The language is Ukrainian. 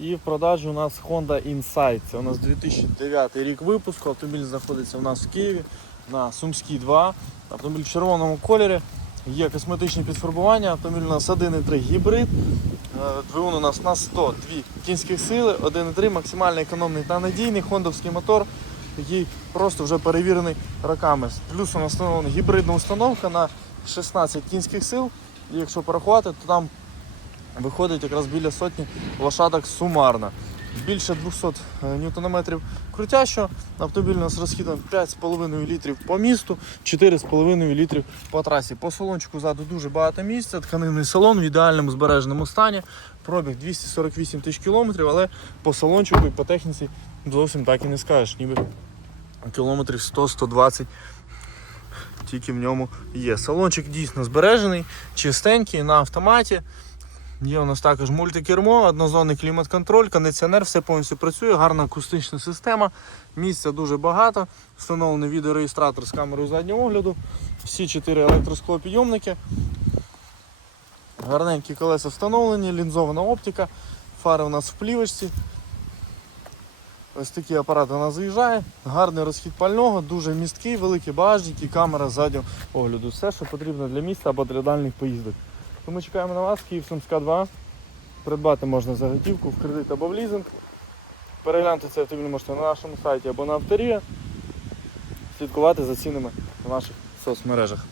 І в продажі у нас Honda Insight. Це у нас 2009 рік випуску. Автомобіль знаходиться у нас в Києві на Сумській 2. Автомобіль в червоному кольорі. Є косметичні підфарбування. Автомобіль у нас 1.3 гібрид. Е, Двигун у нас на 102 кінських сили, 1.3 максимально економний та надійний хондовський мотор, який просто вже перевірений роками. Плюс у нас гібридна установка на 16 кінських сил. І якщо порахувати, то там виходить якраз біля сотні лошадок сумарно. Більше 200 ньютонометрів крутящого. Автомобіль у нас розхідом 5,5 літрів по місту, 4,5 літрів по трасі. По салончику ззаду дуже багато місця, тканинний салон в ідеальному збереженому стані. Пробіг 248 тисяч кілометрів, але по салончику і по техніці зовсім так і не скажеш, ніби кілометрів 100-120 тільки в ньому є. Салончик дійсно збережений, чистенький на автоматі. Є у нас також мультикермо, однозонний клімат-контроль, кондиціонер, все повністю працює, гарна акустична система, місця дуже багато, встановлений відеореєстратор з камерою заднього огляду, всі чотири електросклопідйомники, гарненькі колеса встановлені, лінзована оптика, фари у нас в плівочці. Ось такий апарат у нас заїжджає, гарний розхід пального, дуже місткий, великий багажник і камера заднього огляду. Все, що потрібно для міста або для дальніх поїздок. Тому чекаємо на вас, Київ Сумська 2. Придбати можна за готівку в кредит або в лізинг. Переглянути цей автомобіль можете на нашому сайті або на авторія. Слідкувати за цінами в наших соцмережах.